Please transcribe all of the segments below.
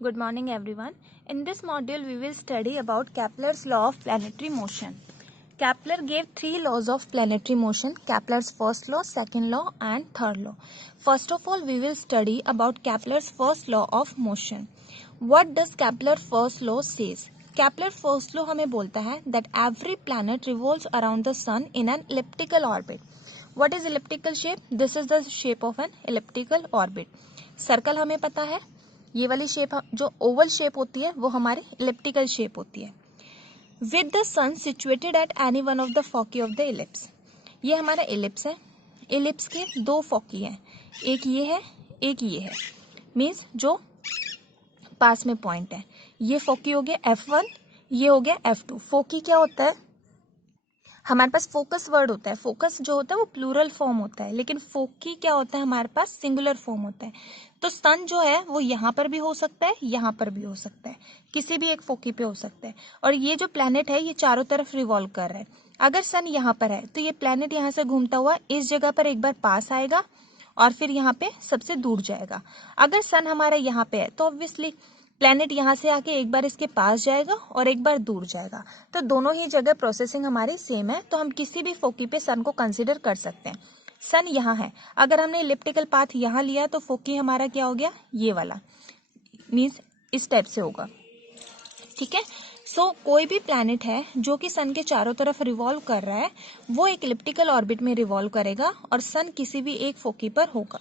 Good morning everyone. In this module we will study about Kepler's law of planetary motion. Kepler gave three laws of planetary motion: Kepler's first law, second law and third law. First of all we will study about Kepler's first law of motion. What does Kepler's first law says? Kepler first law हमें बोलता है that every planet revolves around the sun in an elliptical orbit. What is elliptical shape? This is the shape of an elliptical orbit. Circle हमें पता है, ये वाली shape जो Oval shape होती है वो हमारी इलिप्टिकल शेप होती है. With the sun situated at any one of the foci of the ellipse. ये हमारा इलिप्स है. इलिप्स के दो फोकी हैं, एक ये है एक ये है, मीन्स जो पास में पॉइंट है. ये फोकी हो गया F1, ये हो गया F2. फोकी क्या होता है? हमारे पास फोकस वर्ड होता है. फोकस जो होता है वो प्लूरल फॉर्म होता है, लेकिन फोकी क्या होता है? हमारे पास सिंगुलर फॉर्म होता है. तो सन जो है वो यहाँ पर भी हो सकता है, यहाँ पर भी हो सकता है, किसी भी एक फोकी पे हो सकता है. और ये जो प्लैनेट है ये चारों तरफ रिवॉल्व कर रहा है. अगर सन यहाँ पर है तो ये प्लैनेट यहाँ से घूमता हुआ इस जगह पर एक बार पास आएगा और फिर यहाँ पे सबसे दूर जाएगा. अगर सन हमारा यहाँ पे है तो ऑब्वियसली प्लैनेट यहाँ से आके एक बार इसके पास जाएगा और एक बार दूर जाएगा. तो दोनों ही जगह प्रोसेसिंग हमारी सेम है, तो हम किसी भी फोकी पे सन को कंसिडर कर सकते हैं. सन यहाँ है, अगर हमने इलिप्टिकल पाथ यहाँ लिया तो फोकी हमारा क्या हो गया? ये वाला, मीन्स इस टाइप से होगा. ठीक है. सो कोई भी प्लैनेट है जो कि सन के चारों तरफ रिवॉल्व कर रहा है वो एक इलिप्टिकल ऑर्बिट में रिवॉल्व करेगा और सन किसी भी एक फोकी पर होगा.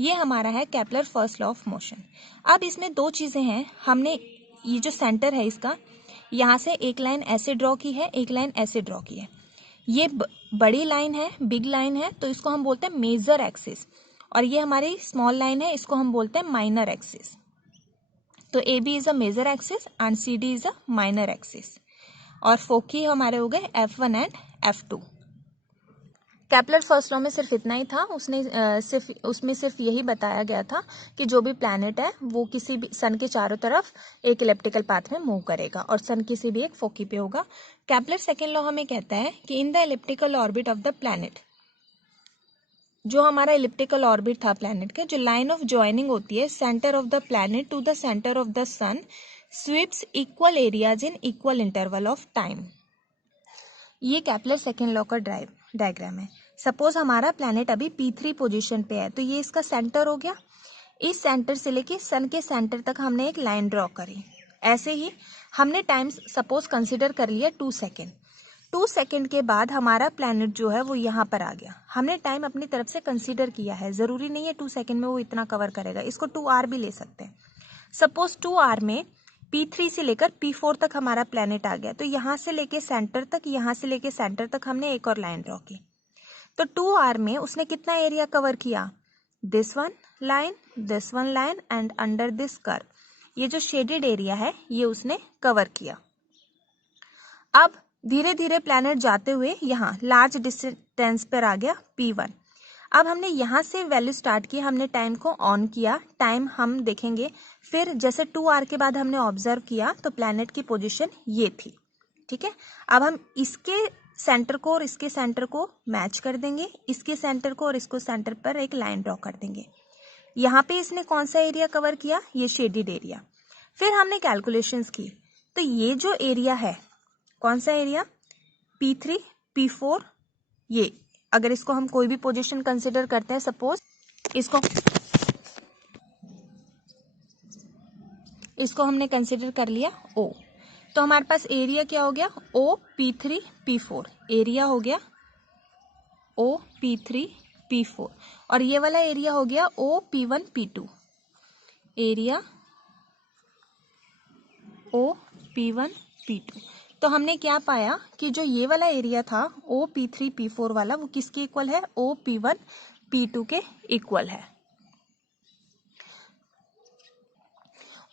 ये हमारा है Kepler first law of motion. अब इसमें दो चीजें हैं. हमने ये जो सेंटर है इसका, यहाँ से एक लाइन ऐसे ड्रॉ की है, एक लाइन ऐसे ड्रॉ की है. ये बड़ी लाइन है, बिग लाइन है, तो इसको हम बोलते हैं मेजर एक्सिस. और ये हमारी स्मॉल लाइन है, इसको हम बोलते हैं माइनर एक्सिस. तो A B is a major axis and C D is a minor axis. और फोकी हमारे हो गए F1 and F2. Kepler first law में सिर्फ इतना ही था. उसमें सिर्फ यही बताया गया था कि जो भी प्लैनेट है वो किसी भी सन के चारों तरफ एक इलिप्टिकल पाथ में मूव करेगा और सन किसी भी एक फोकी पे होगा. केपलर सेकेंड लॉ हमें कहता है कि in the elliptical orbit of the planet, जो हमारा इलिप्टिकल ऑर्बिट था प्लैनेट का, जो लाइन ऑफ ज्वाइनिंग होती है centre of the planet to the centre of the sun sweeps equal areas in equal interval of time. ये Kepler second law का diagram है. सपोज हमारा प्लैनेट अभी P3 पोजीशन पे है, तो ये इसका सेंटर हो गया. इस सेंटर से लेके सन के सेंटर तक हमने एक लाइन ड्रॉ करी. ऐसे ही हमने टाइम सपोज कंसिडर कर लिया 2 सेकेंड. 2 सेकेंड के बाद हमारा प्लैनेट जो है वो यहाँ पर आ गया. हमने टाइम अपनी तरफ से कंसिडर किया है, जरूरी नहीं है 2 सेकेंड में वो इतना कवर करेगा, इसको 2 आवर भी ले सकते हैं. सपोज 2 आवर में P3 से लेकर P4 तक हमारा प्लैनेट आ गया, तो यहाँ से लेके सेंटर तक, यहाँ से लेके सेंटर तक हमने एक और लाइन ड्रॉ की. तो 2 आवर में उसने कितना एरिया कवर किया? This one line and under this curve, ये जो शेडेड एरिया है ये उसने कवर किया. अब धीरे धीरे प्लैनेट जाते हुए यहाँ लार्ज डिस्टेंस पर आ गया P1. अब हमने यहाँ से वैल्यू स्टार्ट की, हमने टाइम को ऑन किया. टाइम हम देखेंगे फिर जैसे 2 आवर के बाद हमने ऑब्जर्व किया तो प्लैनेट की पोजीशन ये थी. ठीक है. अब हम इसके सेंटर को और इसके सेंटर को मैच कर देंगे, इसके सेंटर को और इसको सेंटर पर एक लाइन ड्रॉ कर देंगे. यहाँ पे इसने कौन सा एरिया कवर किया? ये शेडेड एरिया. फिर हमने कैलकुलेशंस की, तो ये जो एरिया है कौन सा एरिया? P3 P4. ये अगर इसको हम कोई भी पोजीशन कंसिडर करते हैं, सपोज इसको हमने कंसिडर कर लिया O, तो हमारे पास एरिया क्या हो गया? O P3 P4 एरिया हो गया O P3 P4. और ये वाला एरिया हो गया O P1 P2 area O P1 P2. तो हमने क्या पाया कि जो ये वाला एरिया था O P3 P4 वाला, वो किसके इक्वल है? O P1 P2 के इक्वल है.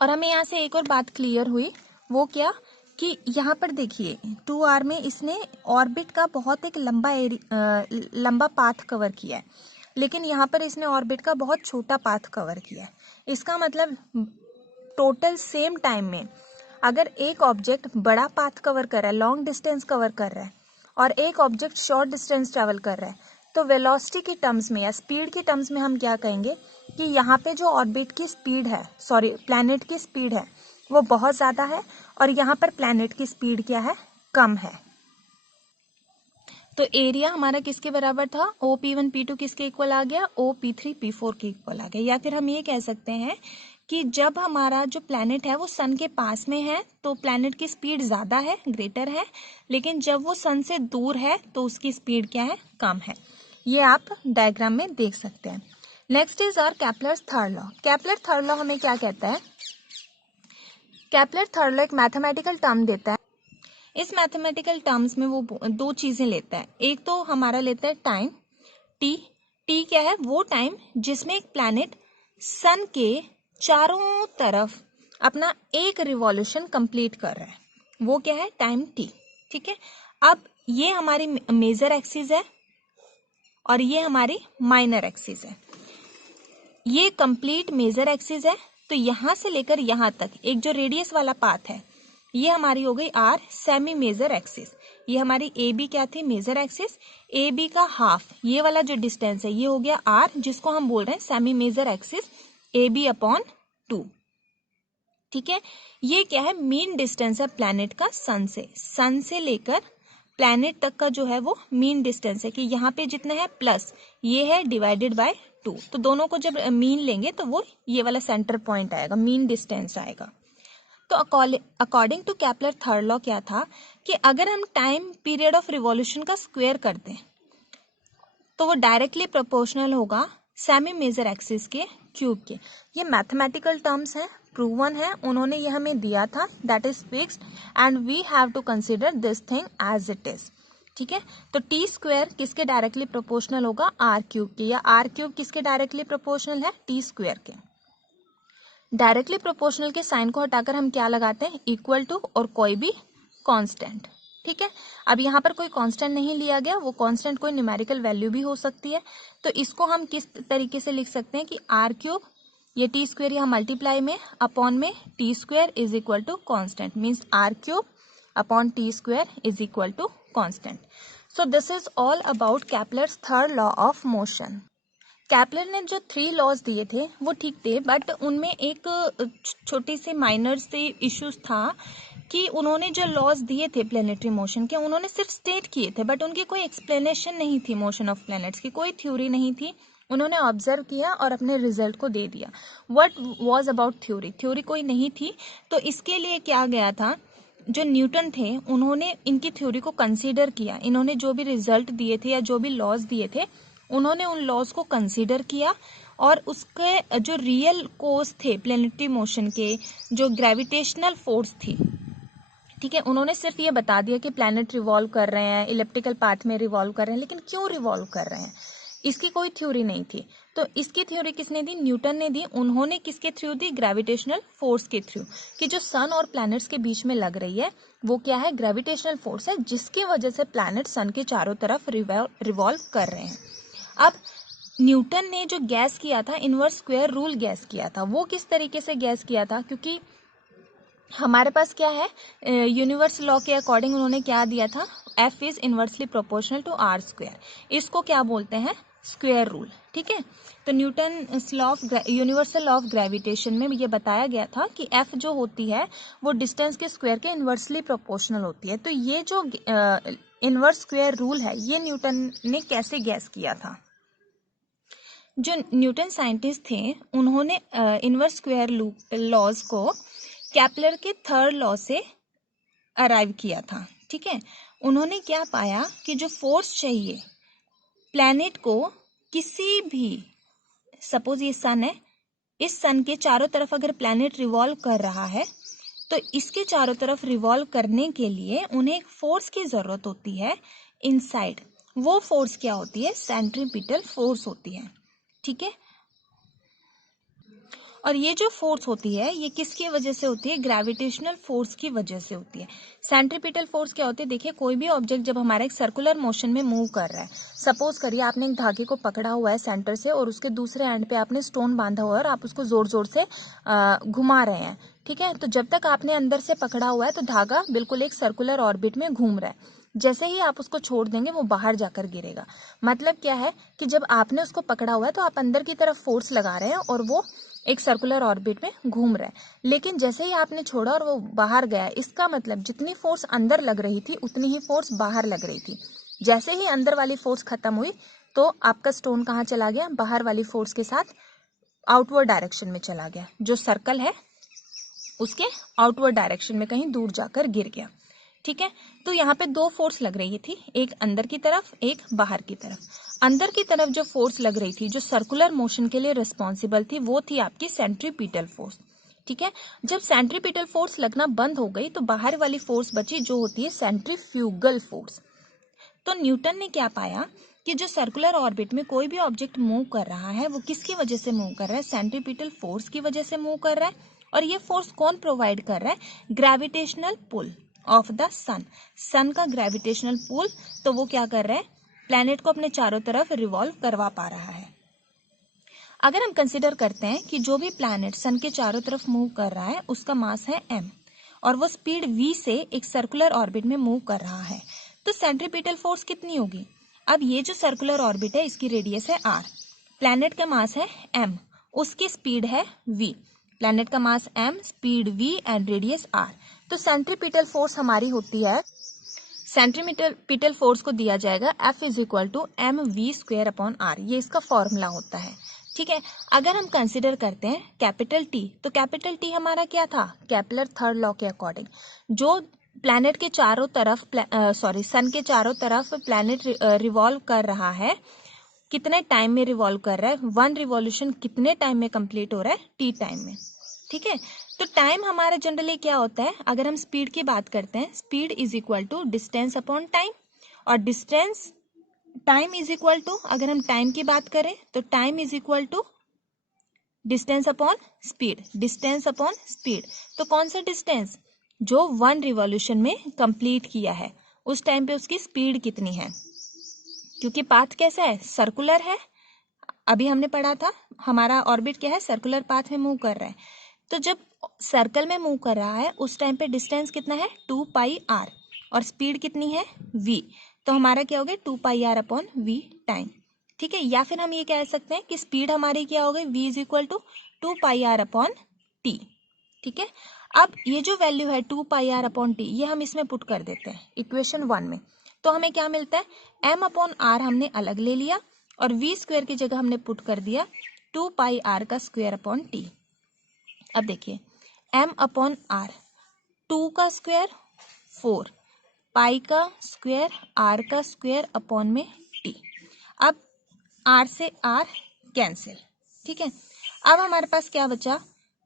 और हमें यहाँ से एक और बात क्लियर हुई, वो क्या कि यहाँ पर देखिए 2 आवर में इसने ऑर्बिट का बहुत एक लंबा पाथ कवर किया है, लेकिन यहाँ पर इसने ऑर्बिट का बहुत छोटा पाथ कवर किया है. इसका मतलब टोटल सेम टाइम में अगर एक ऑब्जेक्ट बड़ा पाथ कवर कर रहा है, लॉन्ग डिस्टेंस कवर कर रहा है, और एक ऑब्जेक्ट शॉर्ट डिस्टेंस ट्रेवल कर रहा है, तो वेलोसिटी की टर्म्स में या स्पीड की टर्म्स में हम क्या कहेंगे कि यहाँ पे जो ऑर्बिट की स्पीड है, सॉरी प्लैनेट की स्पीड है वो बहुत ज़्यादा है और यहाँ पर प्लैनेट की स्पीड क्या है, कम है। तो एरिया हमारा किसके बराबर था, OP1P2 किसके इक्वल आ गया, OP3P4 के इक्वल आ गया। या फिर हम ये कह सकते हैं कि जब हमारा जो प्लैनेट है वो सन के पास में है तो प्लैनेट की स्पीड ज़्यादा है, ग्रेटर है, लेकिन जब वो सन से दूर है तो उसकी स्पीड क्या है, कम है। ये आप डायग्राम में देख सकते हैं। Next is our Kepler's third law. Kepler third law हमें क्या कहता है, केपलर थर्ड लॉ एक मैथमेटिकल टर्म देता है। इस मैथमेटिकल टर्म्स में वो दो चीजें लेता है। एक तो हमारा लेता है टाइम टी। टी क्या है, वो टाइम जिसमें एक प्लैनेट सन के चारों तरफ अपना एक रिवॉल्यूशन कंप्लीट कर रहा है, वो क्या है, टाइम टी। ठीक है, अब ये हमारी मेजर एक्सिस है और ये हमारी माइनर एक्सिस है। ये कंप्लीट मेजर एक्सिस है, तो यहां से लेकर यहां तक एक जो रेडियस वाला पाथ है ये हमारी हो गई आर सेमी मेजर एक्सिस। ये हमारी ए बी क्या थी, मेजर एक्सिस। ए बी का हाफ, ये वाला जो डिस्टेंस है ये हो गया आर, जिसको हम बोल रहे हैं semi major axis A B upon 2। ठीक है, ये क्या है, मीन डिस्टेंस है प्लैनेट का सन से लेकर प्लैनेट तक का जो है वो मीन डिस्टेंस है, कि यहाँ पे जितना है प्लस ये है डिवाइडेड बाय 2, तो दोनों को जब मीन लेंगे तो वो ये वाला सेंटर पॉइंट आएगा, मीन डिस्टेंस आएगा। तो according to Kepler third law क्या था कि अगर हम टाइम पीरियड ऑफ रिवॉल्यूशन का स्क्वायर कर दें तो वो डायरेक्टली प्रोपोर्शनल होगा सेमी मेजर एक्सिस के क्यूब के। ये मैथमेटिकल टर्म्स हैं, प्रूवन है, उन्होंने ये हमें दिया था, that is fixed and we have to consider this thing as it is. ठीक है, तो टी स्क्वायर किसके डायरेक्टली प्रोपोर्शनल होगा, आर क्यूब के, या आर क्यूब किसके डायरेक्टली प्रोपोर्शनल है, टी स्क्वायर के। डायरेक्टली प्रोपोर्शनल के साइन को हटाकर हम क्या लगाते हैं, इक्वल टू और कोई भी कांस्टेंट। ठीक है, अब यहाँ पर कोई कांस्टेंट नहीं लिया गया, वो कांस्टेंट कोई न्यूमेरिकल वैल्यू भी हो सकती है, तो इसको हम किस तरीके से लिख सकते हैं कि आर क्यूब, ये टी स्क्वायर यहाँ मल्टीप्लाई में अपॉन में T square is equal to constant, means R cube upon T square is equal to constant. So this is all about Kepler's third law of motion. Kepler ने जो 3 laws दिए थे वो ठीक थे, बट उनमें एक छोटी सी माइनर से इश्यूज था कि उन्होंने जो लॉज दिए थे प्लैनेटरी मोशन के, उन्होंने सिर्फ स्टेट किए थे, बट उनकी कोई एक्सप्लेनेशन नहीं थी मोशन ऑफ प्लैनेट्स की, कोई थ्योरी नहीं थी। उन्होंने ऑब्जर्व किया और अपने रिजल्ट को दे दिया। What was about theory, theory कोई नहीं थी। तो इसके लिए क्या गया था, जो न्यूटन थे उन्होंने इनकी थ्योरी को कंसीडर किया, इन्होंने जो भी रिजल्ट दिए थे या जो भी लॉज दिए थे उन्होंने उन लॉज को कंसीडर किया, और उसके जो रियल कोज थे प्लैनेटरी मोशन के, जो ग्रेविटेशनल फोर्स थी, ठीक है, उन्होंने सिर्फ ये बता दिया कि प्लैनेट रिवॉल्व कर रहे हैं, इलिप्टिकल पाथ में रिवॉल्व कर रहे हैं, लेकिन क्यों रिवॉल्व कर रहे हैं इसकी कोई थ्योरी नहीं थी। तो इसकी थ्योरी किसने दी, न्यूटन ने दी। उन्होंने किसके थ्रू दी, ग्रेविटेशनल फोर्स के थ्रू, कि जो सन और प्लैनेट्स के बीच में लग रही है वो क्या है, ग्रेविटेशनल फोर्स है, जिसकी वजह से प्लैनेट सन के चारों तरफ रिवॉल्व कर रहे हैं। अब न्यूटन ने जो गैस किया था, इनवर्स स्क्वायर रूल गैस किया था, वो किस तरीके से गैस किया था, क्योंकि हमारे पास क्या है, यूनिवर्स लॉ के अकॉर्डिंग उन्होंने क्या दिया था, F is inversely proportional to R square, इसको क्या बोलते हैं, स्क्वायर रूल। ठीक है, तो Newton law of universal law of gravitation में ये बताया गया था कि F जो होती है वो डिस्टेंस के स्क्वायर के इनवर्सली प्रोपोर्शनल होती है। तो ये जो इनवर्स स्क्वायर रूल है ये न्यूटन ने कैसे गैस किया था, जो न्यूटन साइंटिस्ट थे उन्होंने इनवर्स स्क्वायर लॉज को केपलर के थर्ड लॉ से अराइव किया था। ठीक है, उन्होंने क्या पाया कि जो फोर्स चाहिए प्लैनेट को किसी भी, सपोज ये सन है, इस सन के चारों तरफ अगर प्लैनेट रिवॉल्व कर रहा है तो इसके चारों तरफ रिवॉल्व करने के लिए उन्हें एक फोर्स की जरूरत होती है इनसाइड। वो फोर्स क्या होती है, सेंट्रीपिटल फोर्स होती है। ठीक है, और ये जो फोर्स होती है ये किसकी वजह से होती है, ग्रेविटेशनल फोर्स की वजह से होती है। सेंट्रीपिटल फोर्स क्या होती है, देखिए कोई भी ऑब्जेक्ट जब हमारा एक सर्कुलर मोशन में मूव कर रहा है, सपोज करिए आपने एक धागे को पकड़ा हुआ है सेंटर से और उसके दूसरे एंड पे आपने स्टोन बांधा हुआ है और आप उसको जोर जोर से घुमा रहे हैं। ठीक है, तो जब तक आपने अंदर से पकड़ा हुआ है तो धागा बिल्कुल एक सर्कुलर ऑर्बिट में घूम रहा है, जैसे ही आप उसको छोड़ देंगे वो बाहर जाकर गिरेगा। मतलब क्या है कि जब आपने उसको पकड़ा हुआ है तो आप अंदर की तरफ फोर्स लगा रहे हैं और वो एक सर्कुलर ऑर्बिट में घूम रहा है, लेकिन जैसे ही आपने छोड़ा और वो बाहर गया, इसका मतलब जितनी फोर्स अंदर लग रही थी उतनी ही फोर्स बाहर लग रही थी। जैसे ही अंदर वाली फोर्स खत्म हुई तो आपका स्टोन कहाँ चला गया, बाहर वाली फोर्स के साथ आउटवर्ड डायरेक्शन में चला गया। जो सर्कल है उसके आउटवर्ड डायरेक्शन में कहीं दूर जाकर गिर गया। ठीक है, तो यहाँ पे दो फोर्स लग रही थी, एक अंदर की तरफ, एक बाहर की तरफ। अंदर की तरफ जो फोर्स लग रही थी, जो सर्कुलर मोशन के लिए रिस्पॉन्सिबल थी, वो थी आपकी सेंट्रीपिटल फोर्स। ठीक है, जब सेंट्रीपिटल फोर्स लगना बंद हो गई तो बाहर वाली फोर्स बची, जो होती है सेंट्रीफ्यूगल फोर्स। तो न्यूटन ने क्या पाया कि जो सर्कुलर ऑर्बिट में कोई भी ऑब्जेक्ट मूव कर रहा है वो किसकी वजह से मूव कर रहा है, सेंट्रीपिटल फोर्स की वजह से मूव कर रहा है। और ये फोर्स कौन प्रोवाइड कर रहा है, ग्रेविटेशनल पुल ऑफ द सन। सन का ग्रेविटेशनल पुल, तो वो क्या कर रहा है, प्लैनेट को अपने चारों तरफ रिवॉल्व करवा पा रहा है। अगर हम कंसिडर करते हैं कि जो भी प्लैनेट सन के चारों तरफ मूव कर रहा है उसका मास है m और वो स्पीड v से एक सर्कुलर ऑर्बिट में मूव कर रहा है, तो सेंट्रीपिटल फोर्स कितनी होगी। अब ये जो सर्कुलर ऑर्बिट है इसकी रेडियस है r, प्लैनेट का मास है m, उसकी स्पीड है v। प्लैनेट का मास m, speed v and radius r। तो सेंट्रीपिटल फोर्स हमारी होती है, सेंट्रीपिटल फोर्स को दिया जाएगा F is equal to mv²/r, ये इसका फॉर्मूला होता है। ठीक है, अगर हम कंसिडर करते हैं कैपिटल T, तो कैपिटल T हमारा क्या था, केपलर थर्ड लॉ के अकॉर्डिंग जो प्लैनेट के चारों तरफ सन के चारों तरफ प्लैनेट रिवॉल्व कर रहा है, कितने टाइम में रिवॉल्व कर रहा है, 1 रिवॉल्यूशन कितने टाइम में कंप्लीट हो रहा है, t टाइम में। ठीक है, तो टाइम हमारा जनरली क्या होता है, अगर हम स्पीड की बात करते हैं, speed is equal to distance upon time, और distance time is equal to, अगर हम टाइम की बात करें तो time is equal to distance upon speed, distance upon speed. तो कौन सा डिस्टेंस, जो 1 रिवॉल्यूशन में कंप्लीट किया है उस टाइम पे उसकी स्पीड कितनी है, क्योंकि पाथ कैसा है, सर्कुलर है। अभी हमने पढ़ा था हमारा ऑर्बिट क्या है, सर्कुलर पाथ में मूव कर रहा है। तो जब सर्कल में मूव कर रहा है उस टाइम पे डिस्टेंस कितना है, 2πr, और स्पीड कितनी है, v। तो हमारा क्या हो गया, 2πr अपॉन v टाइम। ठीक है, या फिर हम ये कह सकते हैं कि स्पीड हमारी क्या हो गई, v is equal to 2πr upon t। ठीक है, अब ये जो वैल्यू है 2πr अपॉन t, ये हम इसमें पुट कर देते हैं इक्वेशन 1 में, तो हमें क्या मिलता है, m अपॉन r हमने अलग ले लिया और v स्क्वायर की जगह हमने पुट कर दिया 2πr का स्क्वायर अपॉन t। अब देखिए m अपॉन r, 2 का स्क्वायर 4, पाई का स्क्वायर, r का स्क्वायर अपॉन में t। अब r से r कैंसिल। ठीक है, अब हमारे पास क्या बचा,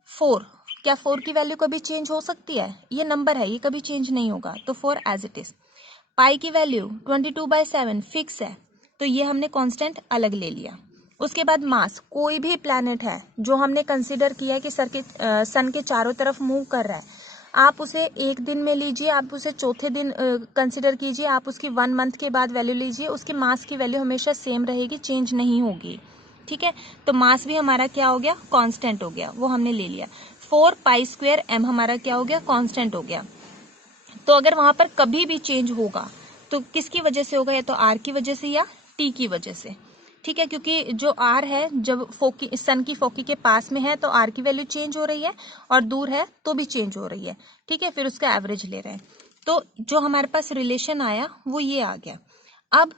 4। क्या 4 की वैल्यू कभी चेंज हो सकती है, ये नंबर है, ये कभी चेंज नहीं होगा, तो 4 एज इट इज। पाई की वैल्यू 22/7 फिक्स है, तो ये हमने कांस्टेंट अलग ले लिया। उसके बाद मास, कोई भी प्लैनेट है जो हमने कंसीडर किया है कि सन के चारों तरफ मूव कर रहा है, आप उसे एक दिन में लीजिए, आप उसे चौथे दिन कंसीडर कीजिए, आप उसकी 1 मंथ के बाद वैल्यू लीजिए, उसके मास की वैल्यू हमेशा सेम रहेगी, चेंज नहीं होगी। ठीक है, तो मास भी हमारा क्या हो गया, कांस्टेंट हो गया, वो हमने ले लिया। 4π² m हमारा क्या हो गया, कांस्टेंट हो गया। तो अगर वहां पर कभी भी चेंज होगा तो किसकी वजह से होगा, या तो आर की वजह से या टी की वजह से। ठीक है, क्योंकि जो आर है जब फोकी सन की फोकी के पास में है तो आर की वैल्यू चेंज हो रही है, और दूर है तो भी चेंज हो रही है। ठीक है, फिर उसका एवरेज ले रहे हैं, तो जो हमारे पास रिलेशन आया वो ये आ गया। अब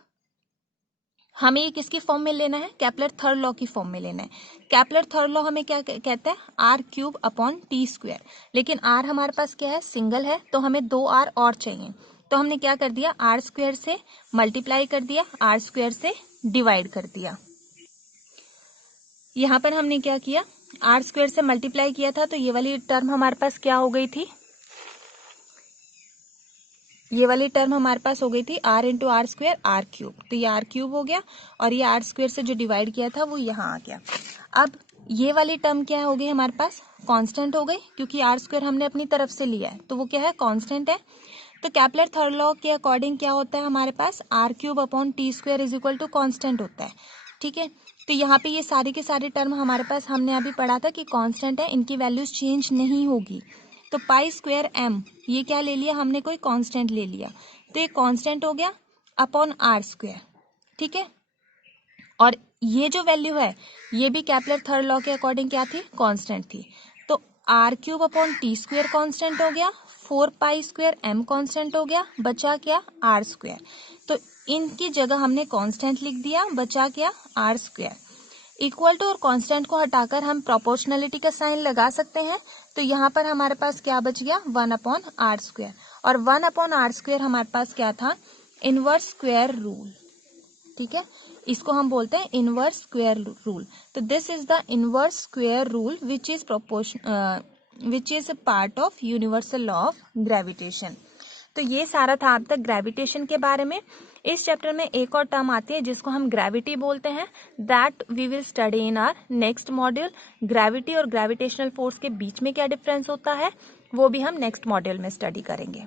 हमें ये किसकी फॉर्म में लेना है, केपलर थर्ड लॉ की फॉर्म में लेना है। केपलर थर्ड लॉ हमें क्या कहता है, r³ अपॉन t², लेकिन r हमारे पास क्या है, सिंगल है, तो हमें 2r और चाहिए, तो हमने क्या कर दिया, r² से मल्टीप्लाई कर दिया, r² से डिवाइड कर दिया। यहाँ पर हमने क्या किया, r² से मल्टीप्लाई किया था, तो ये वाली टर्म हमारे पास क्या हो गई थी, ये वाली टर्म हमारे पास हो गई थी r इंटू r², r³, तो ये r³ हो गया, और ये r² से जो डिवाइड किया था वो यहाँ आ गया। अब ये वाली टर्म क्या हो गई हमारे पास, कांस्टेंट हो गई, क्योंकि r² हमने अपनी तरफ से लिया है, तो वो क्या है, कांस्टेंट है। तो केपलर थर्ड लॉ के अकॉर्डिंग क्या होता है हमारे पास, r³ upon t² is equal to constant होता है। ठीक है, तो यहाँ पे ये सारी के सारे टर्म हमारे पास, हमने अभी पढ़ा था कि कांस्टेंट है, इनकी वैल्यूज चेंज नहीं होगी। तो π² m, ये क्या ले लिया हमने, कोई कांस्टेंट ले लिया, तो ये कांस्टेंट हो गया अपॉन आर स्क्वायर, ठीक है। और ये जो वैल्यू है ये भी केपलर थर्ड लॉ के अकॉर्डिंग क्या थी, कांस्टेंट थी। तो R cube upon T square constant हो गया, 4 पाई स्क्वायर एम कांस्टेंट हो गया, बचा क्या आर स्क्वायर। तो इनकी जगह हमने कांस्टेंट लिख दिया, बचा क्या आर स्क्वायर। इक्वल टू और कांस्टेंट को हटाकर हम प्रोपोर्शनलिटी का साइन लगा सकते हैं। तो यहाँ पर हमारे पास क्या बच गया 1 अपॉन आर स्क्वायर, और 1 अपॉन आर स्क्वायर हमारे पास क्या था, इनवर्स स्क्वायर रूल, ठीक है। इसको हम बोलते हैं इनवर्स स्क्वायर रूल। तो this is the inverse square rule which is part of universal law of gravitation. तो ये सारा था अब तक ग्रेविटेशन के बारे में। इस चैप्टर में एक और टर्म आती है जिसको हम ग्रेविटी बोलते हैं, that we will study in our next module. Gravity और ग्रेविटेशनल फोर्स के बीच में क्या डिफरेंस होता है वो भी हम नेक्स्ट मॉड्यूल में स्टडी करेंगे।